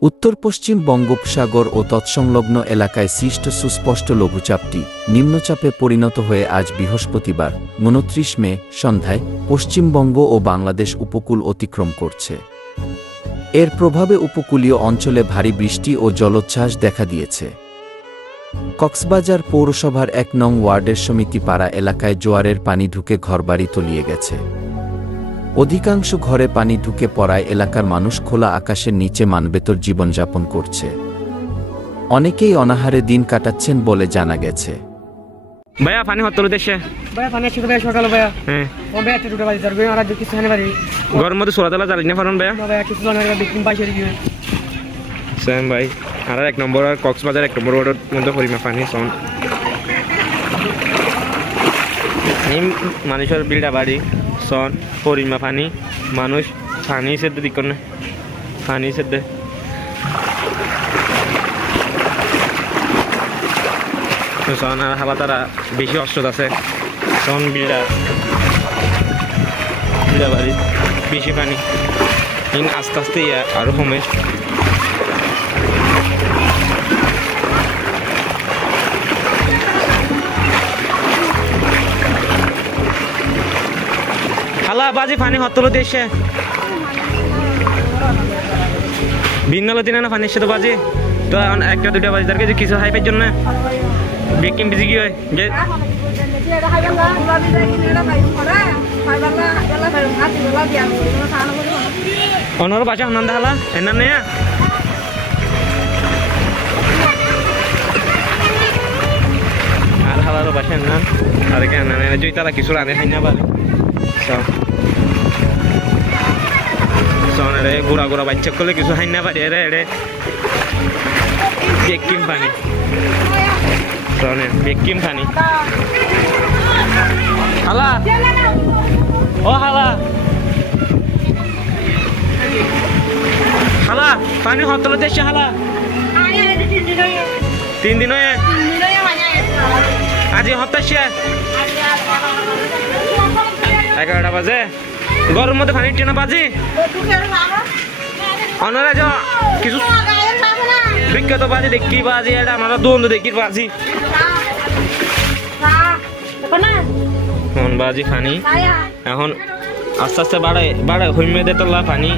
উত্তর পশ্চিম বঙ্গোপসাগর ও তৎসংলগ্ন এলাকায় সৃষ্ট সুস্পষ্ট লঘুচাপটি নিম্নচাপে পরিণত হয়ে আজ বৃহস্পতিবার ২৯ মে সন্ধ্যায় পশ্চিমবঙ্গ ও বাংলাদেশ উপকূল অতিক্রম করছে। এর প্রভাবে উপকূলীয় অঞ্চলে ভারী বৃষ্টি ও জলোচ্ছ্বাস দেখা দিয়েছে। কক্সবাজার পৌরসভার ১ নং ওয়ার্ডের সমিতিপাড়া এলাকায় জোয়ারের পানি ঢুকে ঘরবাড়ি তলিয়ে গেছে। অধিকাংশ ঘরে পানি ঢুকে পড়ায় এলাকার মানুষ খোলা আকাশের নিচে মানবেতর জীবনযাপন করছে। অনেকেই অনাহারে দিন কাটাচ্ছেন বলে জানা গেছে। ভাইয়া পানি হত্তর দেশে ভাইয়া পানি আসছে ভাইয়া সকালে ভাইয়া হ্যাঁ ও ভাইয়া টুটা বাজে যাবে আর আজ কিছু হানে বাড়ি ঘরের মধ্যে সোলাতলা জানি না পারেন ভাইয়া ভাইয়া কিছু জানা না বিকিম বাইশে দিবে সেম ভাই আর ১ নম্বর আর কক্সবাজার ১ নম্বর রোডের মধ্যে পরিমা পানি সন মানুষের বিল্ডা বাড়ি সন পরিমা পানি মানুষ পানি সেদ্ধ দিক না পানি সেদ্ধ সন আর হাবা তারা বেশি অস্ত্র আছে সন বিল্ডা বাড়ি বেশি পানি আস্তে আস্তে আরো কমে হালা বাজি পানি হত্তর দেশে ভিন্ন দিন না পানির সাথে বাজি তো ১টা ২টা বাজি তার কাছে কিছু হাইপের জন্য বেকিং বিজি কি হয় যে অনর বাসা আনন্দ হালা এনা নেয়া আর হালার বাসা না আর কেন জুই তারা কিছু রানে খাই না পারে রে গোড়া গোড়া বাচ্চা করলে কিছু হাই না পারি রে রে বেকিম পানি বেকিম পানি হালা ও হালা হালা পানি হতল দেশে হালা ৩ দিন হয়ে আজি হতাশে ১১টা বাজে গরমের মধ্যে পানির টেনা বাজি অনারা যা কিছু বিখ্যাত বাজি দেখি বাজি এটা আমরা দ্বন্দ্ব দেখি বাজি এখন বাজি পানি এখন আস্তে আস্তে বাড়ে হইমে দেতলা পানি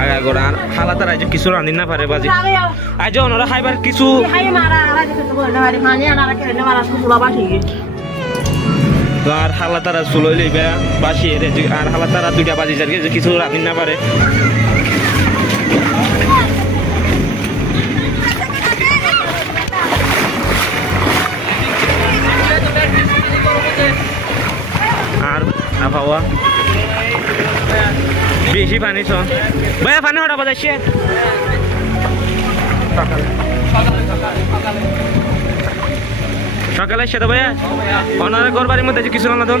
আর আর হালাতার আজ কিছু রাঁধি না পারে বাজি আজ ওনারা খাইবার কিছু আর হালা তারা চুলই লইবা বাসিয়ে আর হালা তারা ২টা বাজি যার কিছু রাঁধি না পারে আর আবহাওয়া বেশি পানি সন ভাইয়া পানি হঠাৎ বাজাইছে সকালে সেটা ভাইয়া ওনারা ঘর বাড়ির মধ্যে কিছু না ধন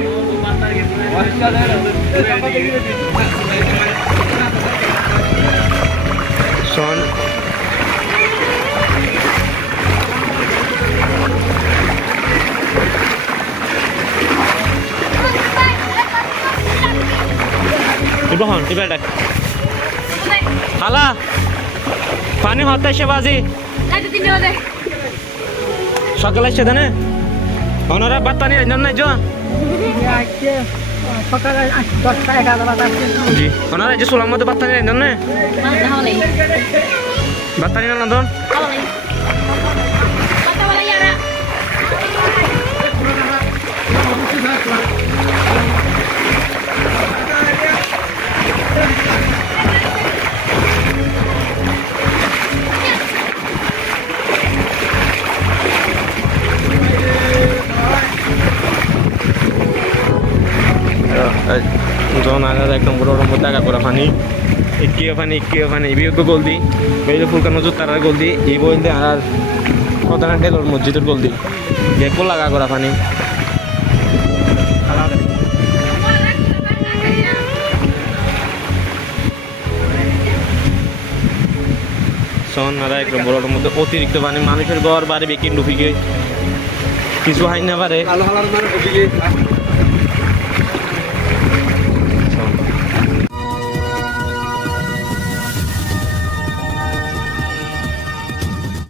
সন হন এবার হালা পানি হতাশে বাজি সকালে আসছে ধানে ওনারা বাদ পানি রাজন নাই সকালে ১০টা ১১টা বাজে জি ওনারা যে সোলার মধ্যে বাদ পানি রাজন না বাদ পানি না ধন যখন আগে ১ নম্বর ওর মধ্যে আগা করা পানি একিয়ে পানি বিয়োগ গোল দি বেলে ফুলকার নজর তারার গোল দি এই বলতে আর প্রধান টেলর মসজিদের গোল দি বেপল লাগা করা পানি সন আর ১ নম্বর ওর মধ্যে অতিরিক্ত পানি মানুষের ঘর বাড়ি বেকিং ডুবি গিয়ে কিছু হাই না পারে